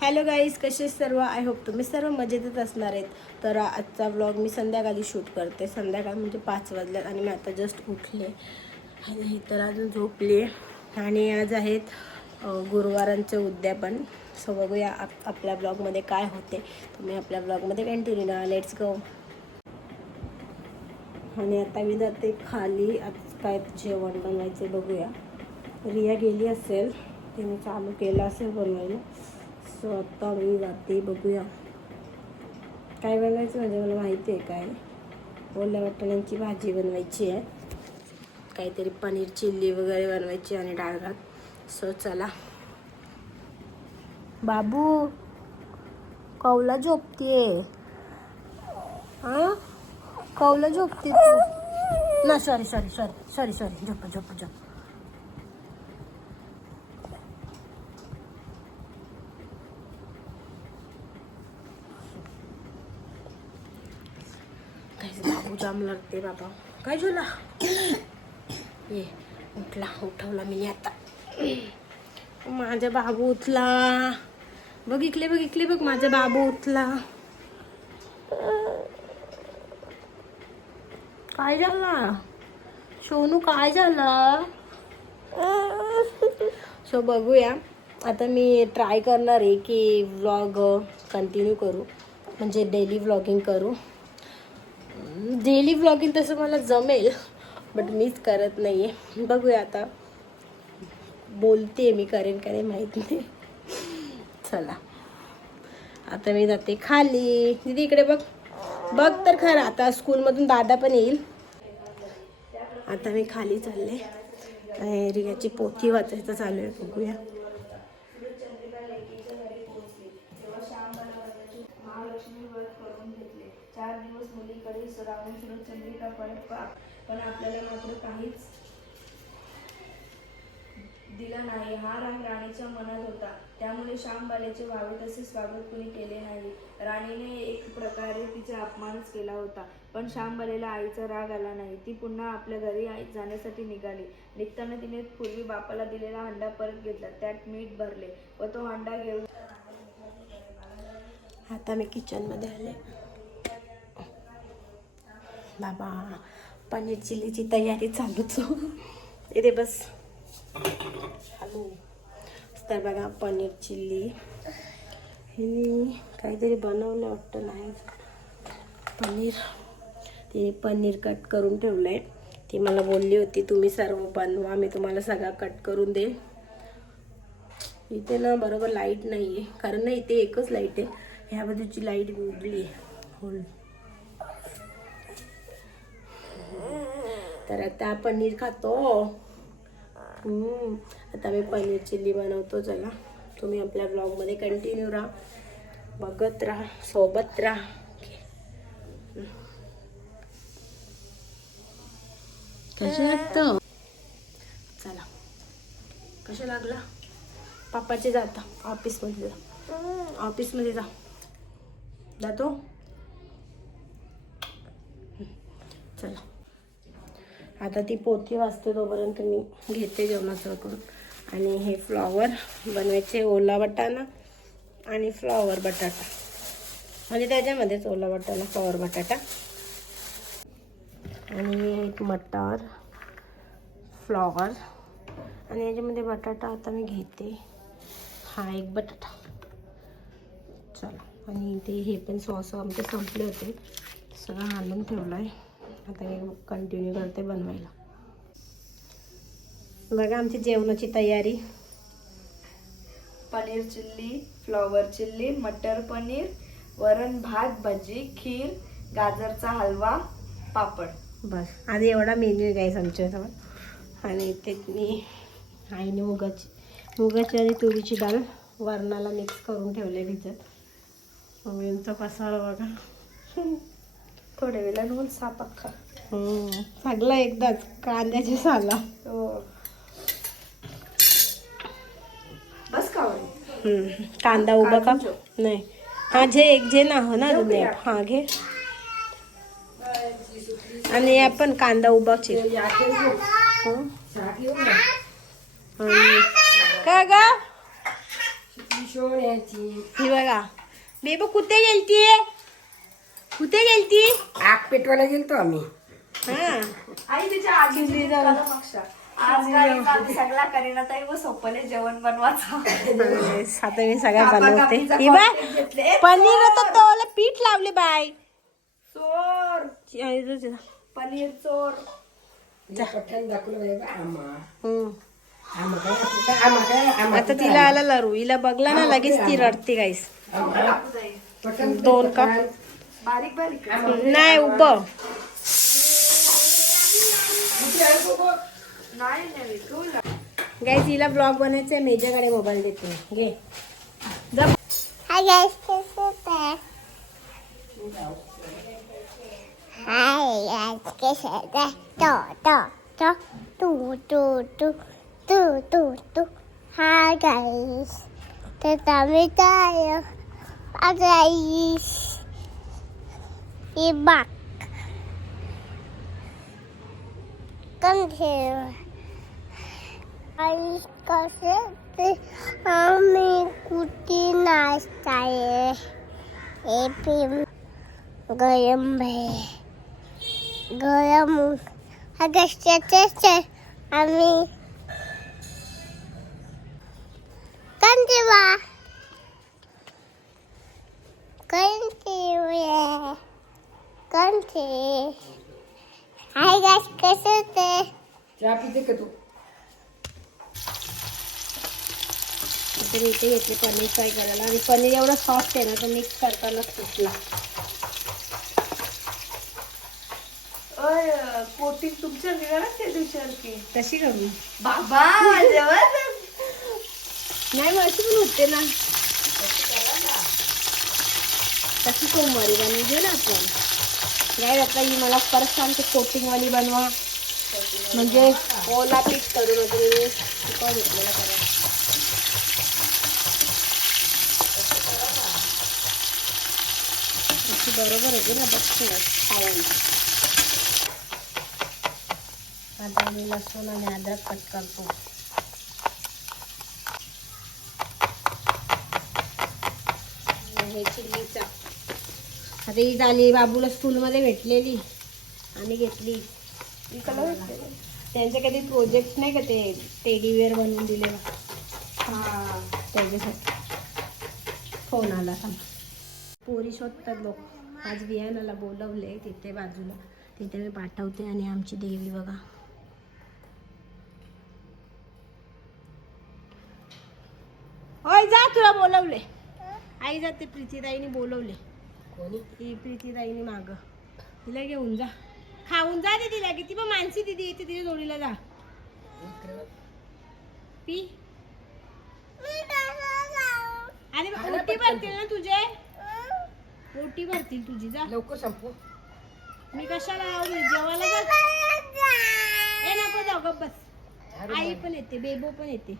Hello guys, कसे सर्व? I hope तुम्ही सर्व मजेतच असणार आहेत. तर आजचा व्लॉग मी संध्याकाळी शूट करते. संध्याकाळ म्हणजे 5 वाजल्यात आणि मी आता जस्ट उठले आणि तर अजून झोपले. आणि आज आहेत गुरुवारांचं उद्यापन. सो बघूया आपल्या ब्लॉगमध्ये काय होते. तुम्ही आपल्या ब्लॉगमध्ये कंटिन्यू ना. Let's go. आणि आता मी जाते खाली. आज काय जेवण बनवायचे बघूया. रिया गेली असेल, तिने चालू केलं असेल बनवायला. सो आता मी जाते, बघूया काय बनवायचं. म्हणजे मला माहिती आहे काय ओल्या वाटाण्यांची भाजी बनवायची आहे, काहीतरी पनीर चिल्ली वगैरे बनवायची आणि डाळ भात. सो चला. बाबू कौला झोपतीये. हां, कौला झोपते तू ना. Sorry sorry sorry sorry sorry झोप झोप झोप. बाबू जाम लागते बाबा. काय झाला? ये उठवला मी आता. माझा बाबू उठला. बघितले बघ, माझा बाबू उठला. काय झाला सोनू? काय झालं? सो बघूया. आता मी ट्राय करणार आहे की व्लॉग कंटिन्यू करू, म्हणजे डेली व्लॉगिंग करू. डेली व्लॉगिंग तसं मला जमेल, बट मीच करत नाही आहे. बघूया आता. बोलते मी करेन का नाही माहीत नाही. चला आता मी जाते खाली. दीदी इकडे बघ तर खरं. आता स्कूलमधून दादा पण येईल. आता मी खाली चालले. रियाची पोथी वाचायचं चालू आहे. बघूया. महालक्ष्मी व्रत करून घेतले. 4 दिवस मुलीकडे राहून चंद्रिका पण आपल्याला मात्र काहीच दिला नाही. हा राग राणीच्या मनात होता. त्यामुळे श्यामबालेचे व्हावे तसे स्वागत कुणी केले नाही. राणीने एक प्रकारे तिचा अपमानच केला होता. पण श्यामबालेला आईचा राग आला नाही. ती पुन्हा आपल्या घरी जाण्यासाठी निघाली. निघताना तिने पूर्वी बापाला दिलेला हंडा परत घेतला. त्यात मीठ भरले व तो हंडा घेऊन आता मी किचनमध्ये आले. बाबा पनीर चिल्लीची तयारी चालूच. इथे बस. हॅलो. तर बघा पनीर चिल्ली हे काहीतरी बनवलं वाटतं. नाही तिने पनीर कट करून ठेवलं आहे. ती मला बोलली होती तुम्ही सर्व बनवा, मी तुम्हाला सगळा कट करून देईल. इथे ना बरोबर लाईट नाही आहे, कारण ना इथे एकच लाईट आहे. ह्या बाजूची लाईट उडली आहे. तर आता पनीर खातो. आता मी पनीर चिल्ली बनवतो. चला तुम्ही आपल्या ब्लॉगमध्ये कंटिन्यू राहा, बघत राहा, सोबत राहा. कसं लागतं? चला. कसं लागला? पापाचे जाता ऑफिसमध्ये जा. जातो. चला आता ती पोथी वाचते तोपर्यंत मी घेते जेवणाचं करून. आणि हे फ्लॉवर बनवायचे. ओला वाटाणा आणि फ्लॉवर बटाटा, म्हणजे त्याच्यामध्येच ओला वाटाणा फ्लॉवर बटाटा आणि एक मटार फ्लॉवर आणि याच्यामध्ये बटाटा. आता मी घेते हा एक बटाटा. चला. आणि ते हे पण सॉस आमचे संपले होते, सगळं आणून ठेवलं आहे. आता मी कंटिन्यू करते बनवायला. बघा आमची जेवणाची तयारी. पनीर चिल्ली, फ्लॉवर चिल्ली, मटर पनीर, वरण भात, भजी, खीर, गाजरचा हलवा, पापड. बस आधी एवढा मेन्यू आहे गाईस आमच्याजवळ. आणि ते मी आईने मुगाची आणि तुरीची डाळ वरणाला मिक्स करून ठेवले भिजत. मम्मींचा पसारा बघा. थोड्या वेळानं होईल साप अख्खा. सगळं एकदाच कांद्याचे साला. बस का कांदा उभा का नाही. हा जे ना हो ना तुम्ही. हा घे. आणि आपण कांदा उभा चिर. का ग सोन्याची ही बघा बेबू कुठे गेलती कुठे गेलती आग पेटवायला गेलतो आम्ही. हा आई तिच्या आजीची चिंधी दूध जाऊन. काढा मागच्या. आज गाईचा आम्ही सगळा करीनाताई व सोपले जेवण बनवायचं. आता मी सगळं बनवते कापाकापीचा ही बाय content घेतले. पनीर होतं तोला पीठ लावले बाय चोर हम्म. पनीर चोर. पठ्ठ्यानं दाखवलं बाई बा, आम्हा काय आता तिला आला लरू हिला बघला ना लगेच ती रडते गाईस दोन कप बारीक बारीक नाही उभं नाही नाही ठेवला. गाईस हिला ब्लॉग बनायचंय मेजाकडे मोबाईल देते घे जा. Hi guys, this is the Hi guys, tetapi tayo guys, ibak kan here. Guys, kasi kami kuti nasta epim gayam agastete ami kantiwa kanti. Hi guys, kasi te चहा पिते का तू? तर इथे घेतले पनीर फ्राय करायला आणि पनीर एवढं सॉफ्ट आहे ना तर मिक्स करतानाच तुटला. कोटिंग तुमच्या निघालाच त्या दिवशी कशी करू बाबा जेवण नाही मग अशी पण होते ना कशी सोमवारी बनवून घेऊ ना आपण काय आता ही मला परत सांगते कोटिंगवाली बनवा म्हणजे ओला पीठ करून होते मी सुका घेतलेला करा. अशी बरोबर होते ना बघते ना खाऊन. आता मी लसूण आणि अद्रक कट करतो. हे चिल्लीचा आता ही झाली बाबूला स्कूलमध्ये भेटलेली आणि घेतली. त्यांचे कधी प्रोजेक्ट नाही का ते टेडीवेअर बनवून दिले हा त्याच्यासाठी फोन आला थांब. पोरी शोधतात लोक. आज वियानाला बोलवले तिथे बाजूला तिथे मी पाठवते आणि आमची देवी बघा होय जा तुला बोलवले आई जाते प्रीतीताईने बोलवले. कोणी? ती प्रीतीताईने माग तिला घेऊन जा खाऊन जा दे तिला किती पण मानसी दिदी येते तिच्या जोडीला जा पी आणि ओटी भरतील ना तुझे ओटी भरतील तुझी जा लवकर संपू. मी कशाला लावली जेवायला जा ए नको जाऊ गप्प बस. आई पण येते बेबो पण येते.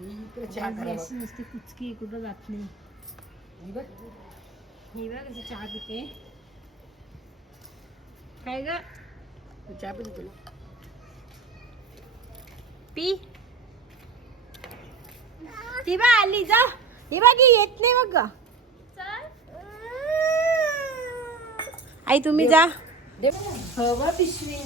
इकडे चहा करा बघ. अशी नुसती कुचकी कुठं जात नाही. ही बघ. ही बघ कशी चहा पिते काय ग तू चहा पिते तुला? पी ती बा आली जा ही बघ ही येत नाही बघ ग. आई तुम्ही जा दे. हवा पिशवी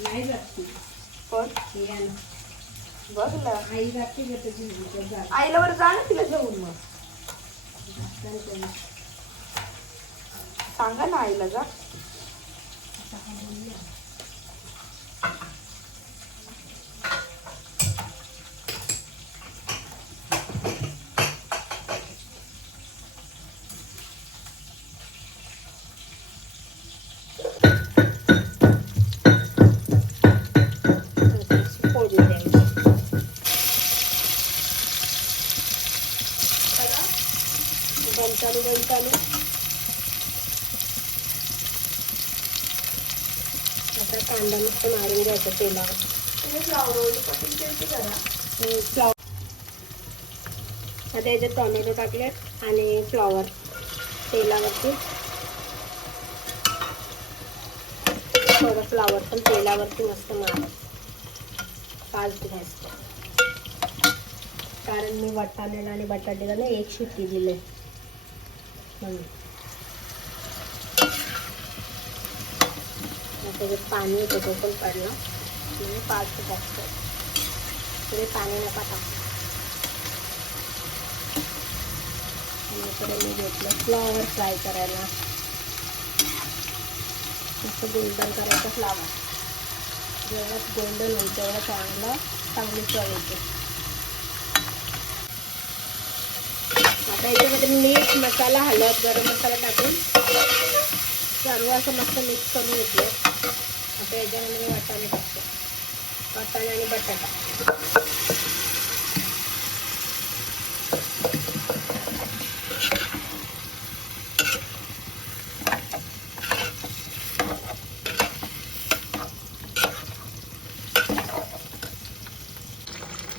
नाही जात पण आई बघला जाते ग त्याची जा आईला बरं जा ना तिला घेऊन मग सांगा ना आईला जा. बंद चालू. आता कांदा नुसतं मारून घ्यायचा तेलावर. फ्लॉवर आता याच्यात टोमॅटो टाकले आणि फ्लॉवर तेलावरती. थोडं फ्लॉवर पण तेलावरती मस्त भाजून घ्यायचं. कारण मी वाटाण्याला आणि बटाट्याला ना एक शिट्टी दिले म्हणून. त्याच्यात पाणी होतं तो पण पडला म्हणजे पाच टाकतो. पुढे पाणी नका टाकू. इकडे मी घेतलं फ्लॉवर फ्राय करायला. मस्त गोल्डन करायचं फ्लॉवर. जेवढं गोल्डन होईल तेवढं चांगली चव येते. आता याच्यामध्ये मीठ मसाला हळद गरम मसाला टाकून सर्व असं मस्त मिक्स करून घेतलं. आता याच्यामध्ये मी वाटाणे टाकते. वाटाणे आणि बटाटा.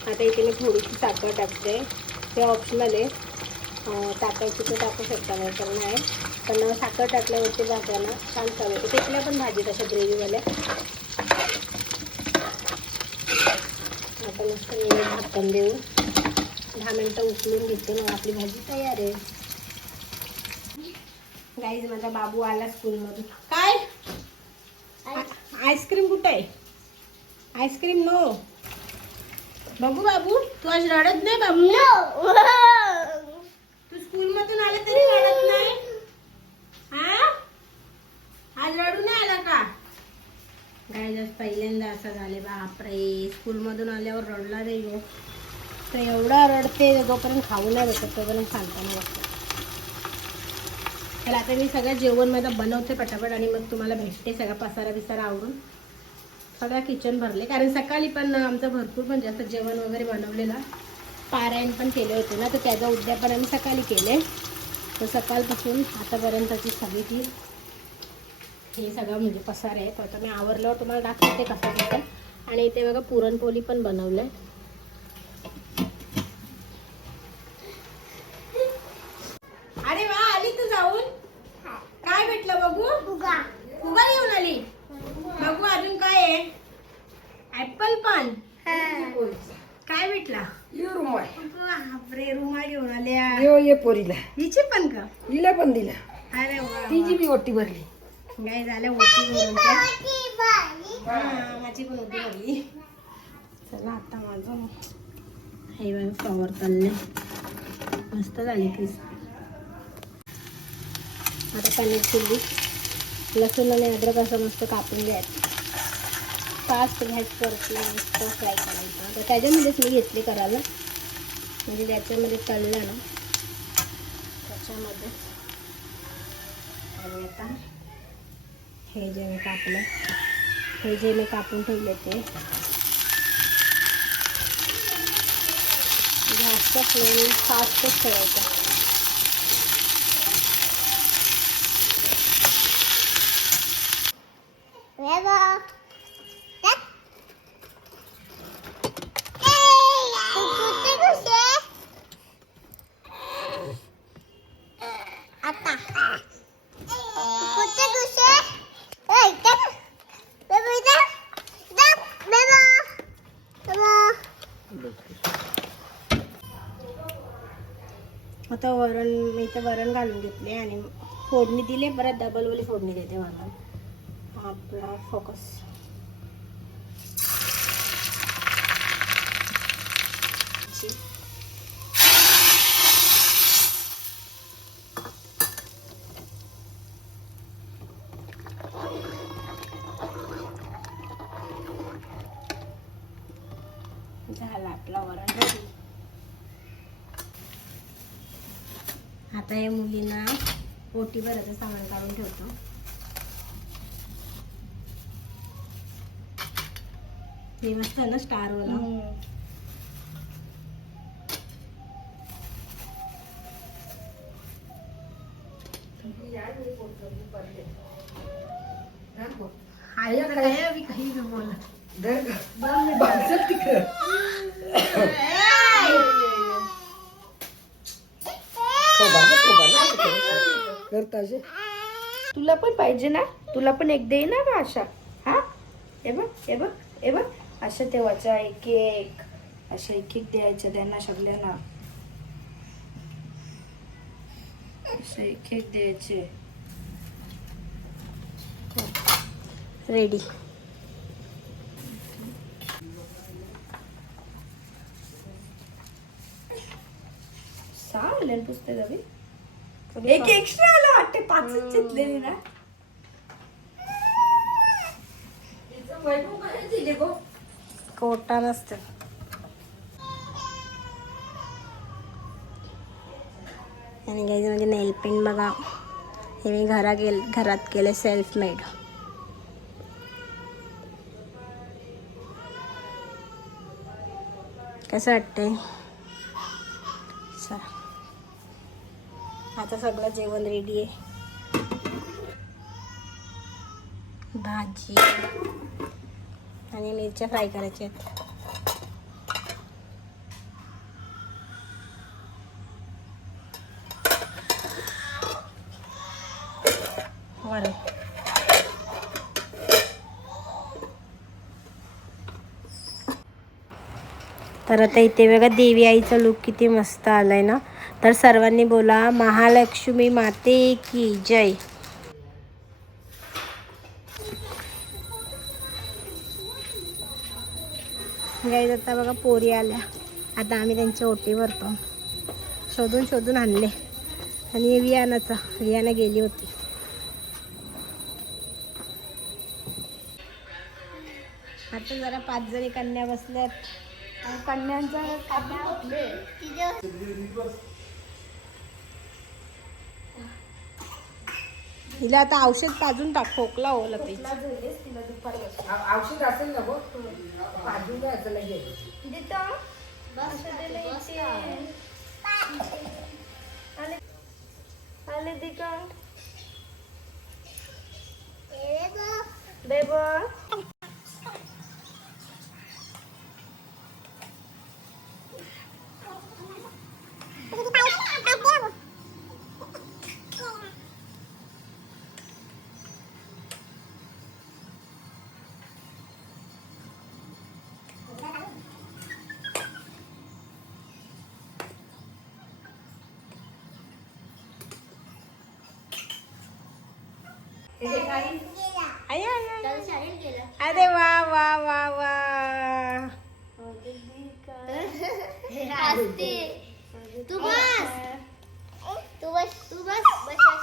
आता इथे मी थोडीशी साखर टाकते. ते ऑप्शनल आहे. टाकायची तर टाकू शकता नाही तर नाही. पण साखर टाकल्यावरती भाज्यांना छान चव येते. कुठल्या पण भाजी तशा ग्रेव्हीवाल्या. आता मस्त मी झाकण देऊन 10 मिनटं उकळून घेते. मग आपली भाजी तयार आहे. गाईज माझा बाबू आला स्कूलमधून. काय आईस्क्रीम कुठे आहे? Ice cream no. बघू बाबू तू आज रडत नाही बाबू? तू स्कूल मधून आला तरी रडत नाही? हा आज रडू नाही आला का? गाईज पहिल्यांदा असं झाले. बापरे, स्कूल मधून आल्यावर रडला रे गो. तर एवढा रडते जोपर्यंत खाऊ नाही बसत तोपर्यंत सांगताना बघतो. तर आता मी सगळं जेवण माझं बनवते पटापट आणि मग तुम्हाला भेटते. सगळा पसारा बिसारा आवरून सगळं किचन भरले. कारण सकाळी पण आमचं भरपूर पण जास्त जेवण वगैरे बनवलेलं. पारायण पण केले होते ना, तर त्याचा उद्यापन आम्ही सकाळी केले. तर सकाळपासून आतापर्यंतची सगळी ती हे सगळं म्हणजे पसार आहे. तर आता मी आवरल्यावर तुम्हाला दाखवते कसं कसं. आणि इथे बघा पुरणपोळी पण बनवलं आहे. अरे वा, आली तू जाऊन? काय भेटलं बघू? फुगा घेऊन आली बघू. अजून काय आहे? ऍपल पण. काय भेटला? बापरे, रुमाल घेऊन आल्या. ये पोरीला हिची पण का? हिला पण दिला. अरे वा, तिची बी ओटी भरली. काय झालं ओटी भरून? माझी पण ओटी भरली. चला आता माझं हे बघा फ्लॉवर तळले मस्त झाले क्रिस्पी. आता पनीर चिल्ली लसूण आणि अद्रक असं मस्त कापून घ्यायचं. फास्ट गॅस करते मस्त फ्राय करायचं. तर त्याच्यामध्येच मी घेतले करायला. म्हणजे त्याच्यामध्ये तळलं ना त्याच्यामध्ये. आणि आता हे जे मी कापलं, हे जे मी कापून ठेवले ते गॅसचा फ्लेम फास्टच ठेवायचा. आता वरण मी इथे वरण घालून घेतले आणि फोडणी दिली. परत डबलवाली फोडणी देते मला. आपला फोकस. झाला आपला वरण रेडी. आता या मुलींना ओटी भरायचं सामान काढून ठेवतो. हे मस्त आहे ना स्टार वाला. काय नाही पोचलं मी पडले. आया काय अभी काही भी बोला घर का बाजत तिकडं करताशे. तुला पण पाहिजे ना, तुला पण एक दे ना का अशा. हा हे बघ हे बघ हे बघ, अशा ठेवायच्या एक एक, अशा एक एक द्यायच्या त्यांना सगळ्यांना, अशा एक एक द्यायचे. रेडी. सहा आले पुस्तक जावी, एक एक्स्ट्रा आला वाटते, पाचच चितलेली ना. कोटा नसतं. आणि काही म्हणजे नेल पेंट बघा, हे मी घरात केले, सेल्फ मेड. कसं वाटतंय? चला आता सगळं जेवण रेडी आहे. भाजी आणि मिरच्या फ्राय करायच्या आहेत. वरण. तर आता इथे बघा देवी आईचा लुक किती मस्त आलाय ना. तर सर्वांनी बोला महालक्ष्मी माते की जय. गाईज आता बघा पोरी आल्या, आता आम्ही त्यांच्या ओटी भरतो. शोधून शोधून आणले. आणि वियाना गेली होती. आता जरा 5 जणी कन्या बसल्यात. कन्यांचा तिला आता औषध पाजून टाक, खोकला हो लगेच. औषध असेल ना बघ, पाजून द्यायचं लगेच. आले दिका बेबा. अरे वा वा वा वा.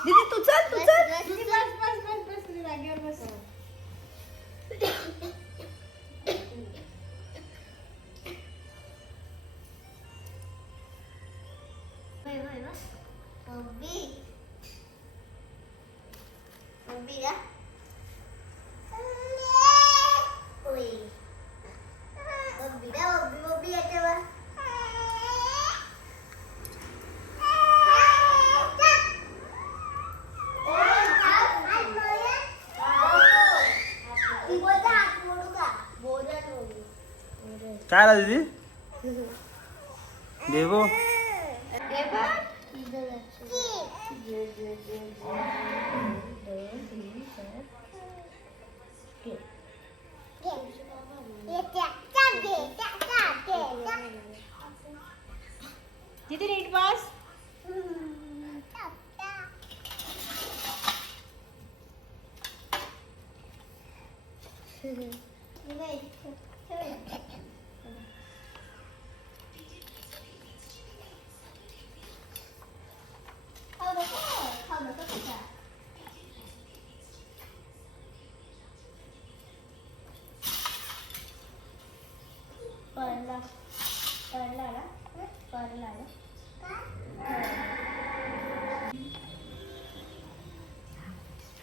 दीदी तू चल तू चल. काय आला दीदी देवो. दीदी नीट बस.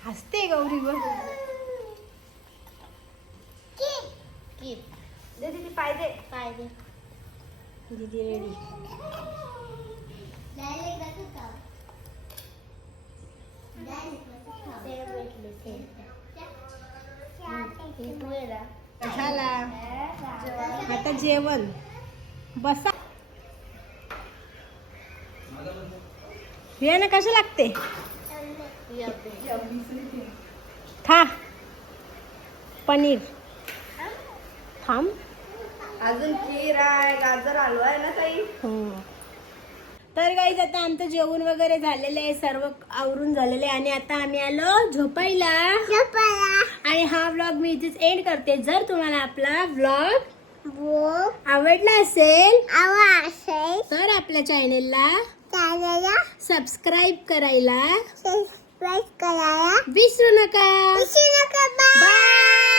हसते गौरी बघ. दीदी पाय दे. दीदी रेडी. Dale. जेवण. बसा. बियाणं कसं लागते? खा. पनीर थांब. अजून खीर आहे, गाजर हलवा आहे ना ताई. तर गाईज आता आमचं जेवण वगैरे झालेलं आहे, सर्व आवरून झालेलं आहे आणि आता आम्ही आलो झोपायला. आणि हा व्लॉग मी इथेच एंड करते. जर तुम्हाला आपला व्लॉग आवडला असेल तर आपल्या चॅनेलला सबस्क्राईब करायला विसरू नका. बाय.